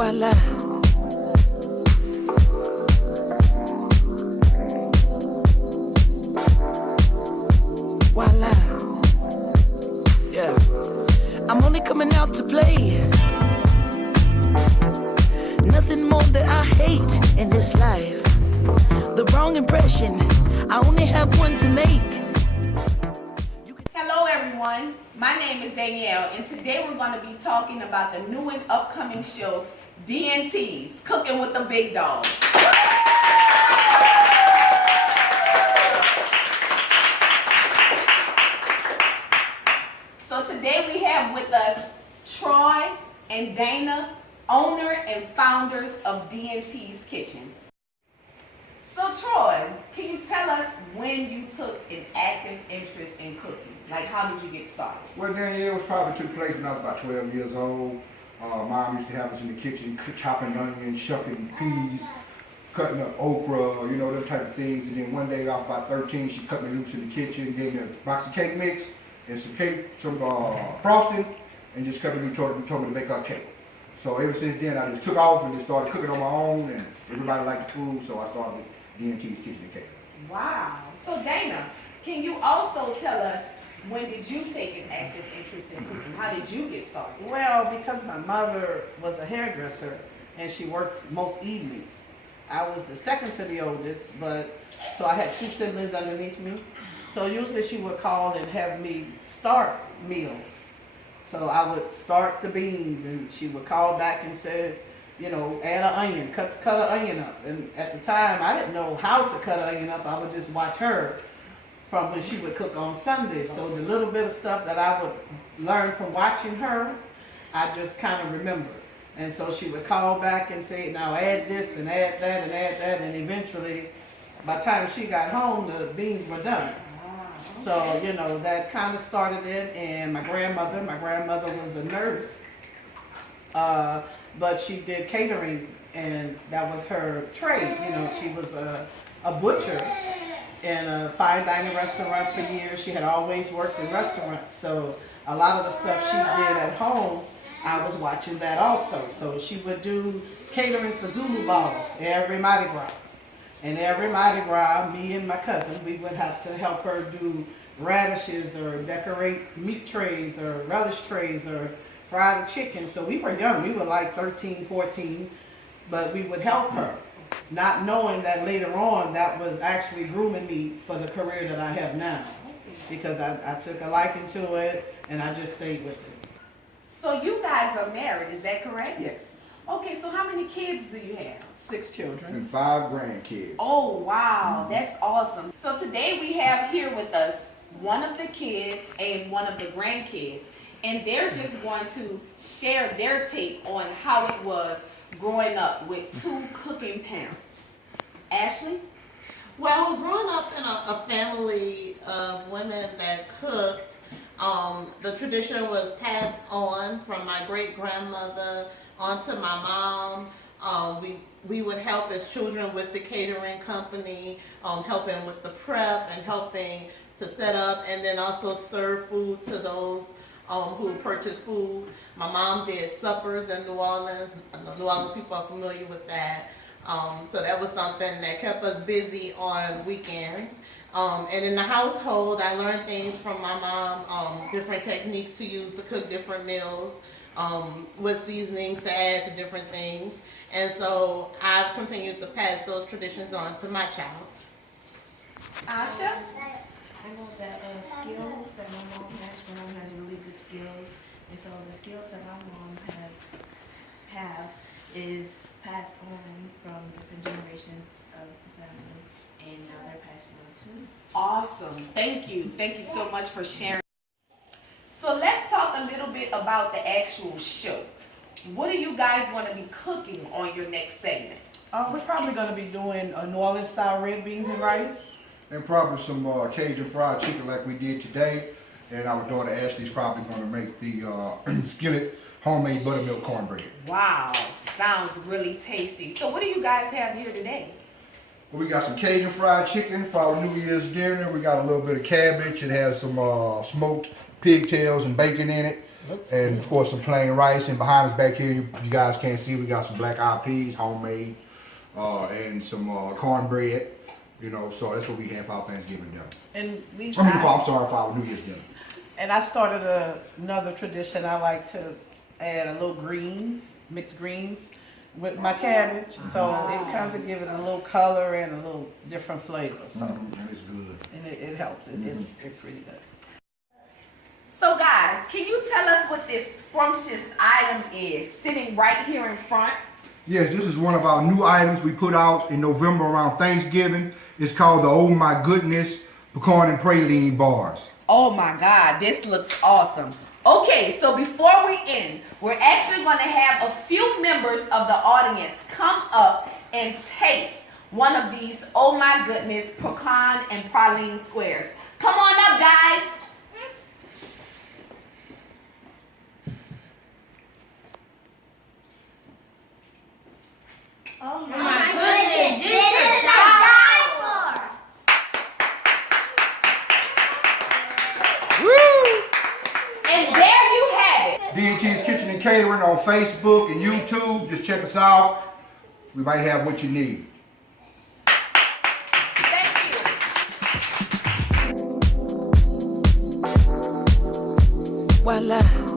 Voila. Voila. Yeah. I'm only coming out to play. Nothing more that I hate in this life. The wrong impression, I only have one to make. Hello everyone, my name is Danielle and today we're going to be talking about the new and upcoming show D&Ts, Cooking with the Big Dogs. So today we have with us Troy and Dana, owner and founders of D&T's Kitchen. So Troy, can you tell us when you took an active interest in cooking? Like, how did you get started? Well, Danielle, was probably took place when I was about 12 years old. Mom used to have us in the kitchen chopping onions, shucking peas, cutting up okra, you know, them type of things. And then one day, I was about 13, she cut me loose in the kitchen, gave me a box of cake mix and some frosting, and just cut me loose, told me to make her cake. So ever since then, I just took off and just started cooking on my own, and everybody liked the food, so I started D&T's Kitchen and Catering. Wow. So Dana, can you also tell us when did you take an active interest in cooking? How did you get started? Well, because my mother was a hairdresser and she worked most evenings. I was the second to the oldest, but so I had two siblings underneath me. So usually she would call and have me start meals. So I would start the beans and she would call back and say, you know, add an onion, cut an onion up. And at the time, I didn't know how to cut an onion up. I would just watch her from when she would cook on Sundays. So the little bit of stuff that I would learn from watching her, I just kind of remember. And so she would call back and say, now add this and add that and add that. And eventually, by the time she got home, the beans were done. So, you know, that kind of started it. And my grandmother was a nurse. But she did catering, and that was her trade. You know, she was a butcher in a fine dining restaurant for years. She had always worked in restaurants, so a lot of the stuff she did at home, I was watching that also. So she would do catering for Zulu balls every Mardi Gras. And every Mardi Gras, me and my cousin, we would have to help her do radishes or decorate meat trays or relish trays or fried chicken. So we were young, we were like 13, 14, but we would help her, not knowing that later on that was actually grooming me for the career that I have now, because I took a liking to it and I just stayed with it. So you guys are married, is that correct? Yes. Okay, so how many kids do you have? 6 children. And 5 grandkids. Oh, wow, that's awesome. So today we have here with us one of the kids and one of the grandkids. And they're just going to share their take on how it was growing up with 2 cooking parents. Ashley? Well, growing up in a family of women that cooked, the tradition was passed on from my great-grandmother onto my mom. We would help as children with the catering company, helping with the prep and helping to set up and then also serve food to those who purchased food. My mom did suppers in New Orleans. New Orleans people are familiar with that. So that was something that kept us busy on weekends. And in the household, I learned things from my mom, different techniques to use to cook different meals, with seasonings to add to different things. And so I've continued to pass those traditions on to my child. Asha? I know that skills that my mom has really good skills, and so the skills that my mom have is passed on from different generations of the family, and now they're passing on too. Awesome. Thank you so much for sharing. So let's talk a little bit about the actual show. What are you guys going to be cooking on your next segment? We're probably going to be doing a New Orleans style red beans and rice. And probably some Cajun fried chicken like we did today. And our daughter Ashley's probably going to make the skillet homemade buttermilk cornbread. Wow, sounds really tasty. So what do you guys have here today? Well, we got some Cajun fried chicken for our New Year's dinner. We got a little bit of cabbage. It has some smoked pigtails and bacon in it. And of course some plain rice. And behind us back here, you guys can't see, we got some black eyed peas, homemade, and some cornbread. You know, so that's what we have for our Thanksgiving dinner. And I'm sorry, for our New Year's dinner. And I started another tradition. I like to add a little greens, mixed greens with my cabbage. So it kind of gives it a little color and a little different flavor. So It's good. and it helps. It's pretty good. So guys, can you tell us what this scrumptious item is sitting right here in front? Yes, this is one of our new items we put out in November around Thanksgiving. It's called the Oh My Goodness Pecan and Praline Bars. Oh my God, this looks awesome. Okay, so before we end, we're actually going to have a few members of the audience come up and taste one of these Oh My Goodness Pecan and Praline squares. Come on up, guys. Oh my goodness, this is a die for! And there you have it. D&T's Kitchen and Catering on Facebook and YouTube. Just check us out. We might have what you need. Thank you. Voila.